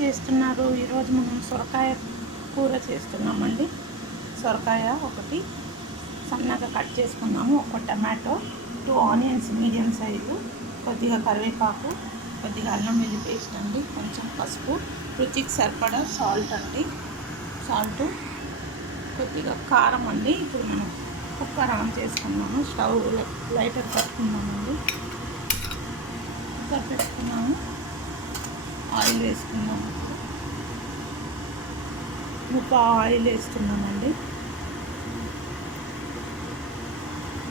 చేస్తున్నారు? ఈరోజు మనం సొరకాయ కూర చేస్తున్నామండి. సొరకాయ ఒకటి సన్నగా కట్ చేసుకున్నాము, ఒక టమాటో, 2 ఆనియన్స్ మీడియం సైజు, కొద్దిగా కరివేపాకు, కొద్దిగా అల్లం వెల్లుల్లి పేస్ట్ అండి, కొంచెం పసుపు, రుచికి సరిపడా సాల్ట్ అండి, సాల్ట్, కొద్దిగా కారం అండి. ఇప్పుడు మనం కుక్కర్ ఆన్ చేసుకున్నాము, స్టవ్ లైటర్ పెట్టుకున్నామండి, కుక్కర్ పెట్టుకున్నాము, ఆయిల్ వేసుకున్నాము, ముప్ప ఆయిల్ వేస్తున్నామండి.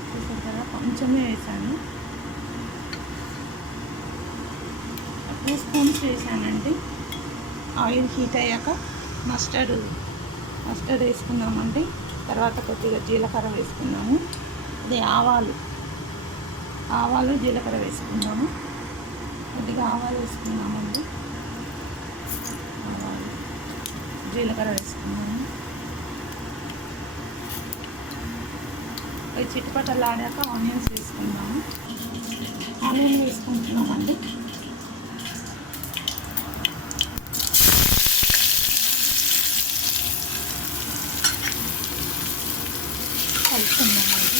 చూసారు కదా, కొంచెమే వేసాను, 2 స్పూన్స్ వేసానండి. ఆయిల్ హీట్ అయ్యాక మస్టర్డ్ వేసుకున్నామండి. తర్వాత కొద్దిగా జీలకర్ర వేసుకున్నాము, అది ఆవాలు జీలకర్ర వేసుకున్నాము, కొద్దిగా ఆవాలు వేసుకున్నామండి, జీలకర్ర వేసుకున్నాము. అవి చిట్టుపట్టలాడాక ఆనియన్స్ వేసుకున్నాము, ఆనియన్ వేసుకుంటున్నామండి. కలుపుకున్నామండి.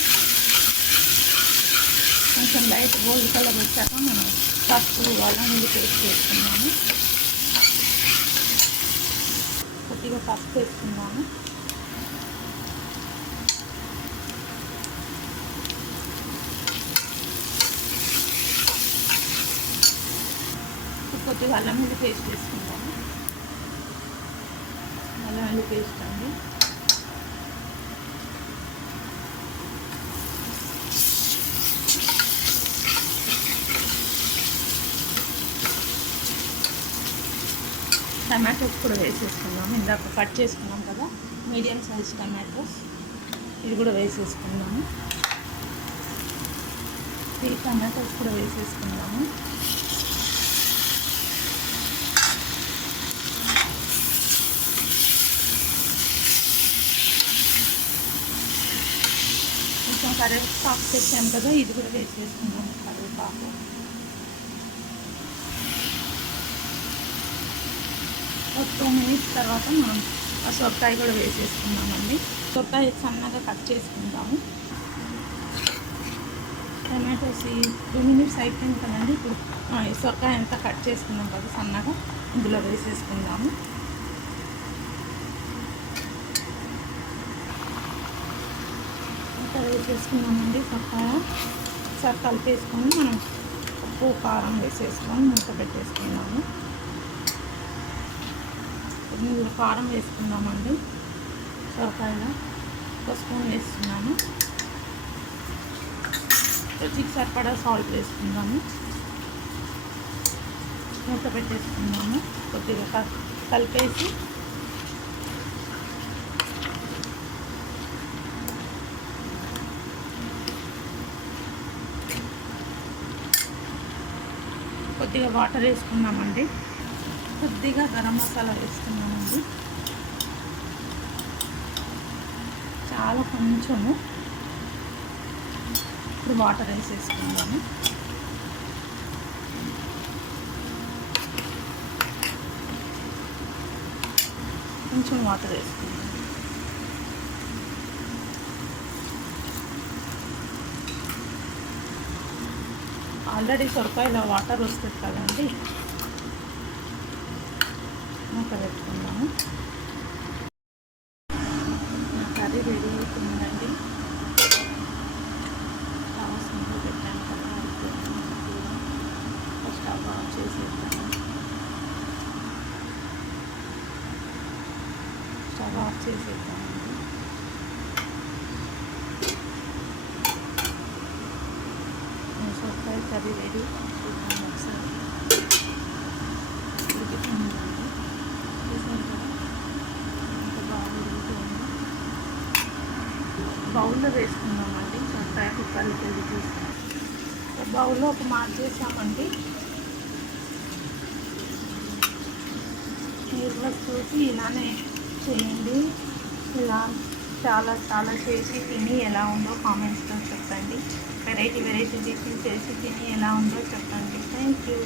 కొంచెం లైట్ గోల్డ్ కలర్ వచ్చాక మనం పసుపు అల్లం వెల్లుల్లి పేస్ట్ వేసుకున్నాము, కొద్దిగా పసుపు వేసుకున్నాము, కొద్దిగా అల్లం వెల్లుల్లి పేస్ట్ వేసుకుంటాము, అల్లం వెల్లుల్లి పేస్ట్ అండి. టమాటోస్ కూడా వేసేసుకున్నాము, ఇందాక కట్ చేసుకున్నాం కదా మీడియం సైజ్ టమాటోస్, ఇది కూడా వేసేసుకున్నాము. 3 టమాటోస్ కూడా వేసేసుకున్నాము. కొంచెం కరివేపాకు తెచ్చాము కదా, ఇది కూడా వేసేసుకున్నాము, కరివేపాకు. ఒక 2 మినిట్స్ తర్వాత మనం ఆ సొరకాయ కూడా వేసేసుకున్నామండి. సొరకాయ సన్నగా కట్ చేసుకుంటాము. టమాటోస్ 2 మినిట్స్ అయిపోయింది కదండి. ఇప్పుడు సొరకాయ అంతా కట్ చేసుకున్నాం కదా సన్నగా, ఇందులో వేసేసుకుందాము. అంతా వేసేసుకున్నామండి. సొరకాయ ఒకసారి కలిపేసుకొని మనం ఉప్పు కారం వేసేసుకొని మూత పెట్టేసుకున్నాము. ఇందులో కారం వేసుకున్నామండి, సొరకాయలో 1 స్పూన్ వేస్తున్నాము, రుచికి సరిపడా సాల్ట్ వేసుకుందాము, మూత పెట్టేసుకుందాము. కొద్దిగా కలిపేసి కొద్దిగా వాటర్ వేసుకున్నామండి, కొద్దిగా గరం మసాలా వేసుకున్నామండి, చాలా కొంచెము. ఇప్పుడు వాటర్ వేసేసుకుందాము, కొంచెం వాటర్ వేసుకుందాం. ఆల్రెడీ సొరకాయలో వాటర్ వస్తుంది కదండి, మూత పెట్టుకుందాము. నా కర్రీ రెడీ అవుతుందండి. స్టవ్ సింపుల్ పెట్టాను కదా, స్టవ్ ఆఫ్ చేసేద్దాము. స్టవ్ ఆఫ్ చేసేద్దామండి. సొరకాయ కర్రీ రెడీ. చూద్దాం ఒకసారి. ఉడికిపోయిందండి, చూసారు కదా ఎంత బాగా ఉడుకుతుంది. బౌల్లో వేసుకుందామండి. సొరకాయ కుక్కర్కి వెళ్ళి తీసుకుని బౌల్లో ఒక మార్చేసామండి. మీరు కూడా చూసి ఇలానే చేయండి. ఇలా చాలా చాలా చేసి తిని ఎలా ఉందో కామెంట్స్లో చెప్పండి. వెరైటీ డిషెస్ చేసి తిని ఎలా ఉందో చెప్పండి. Thank you.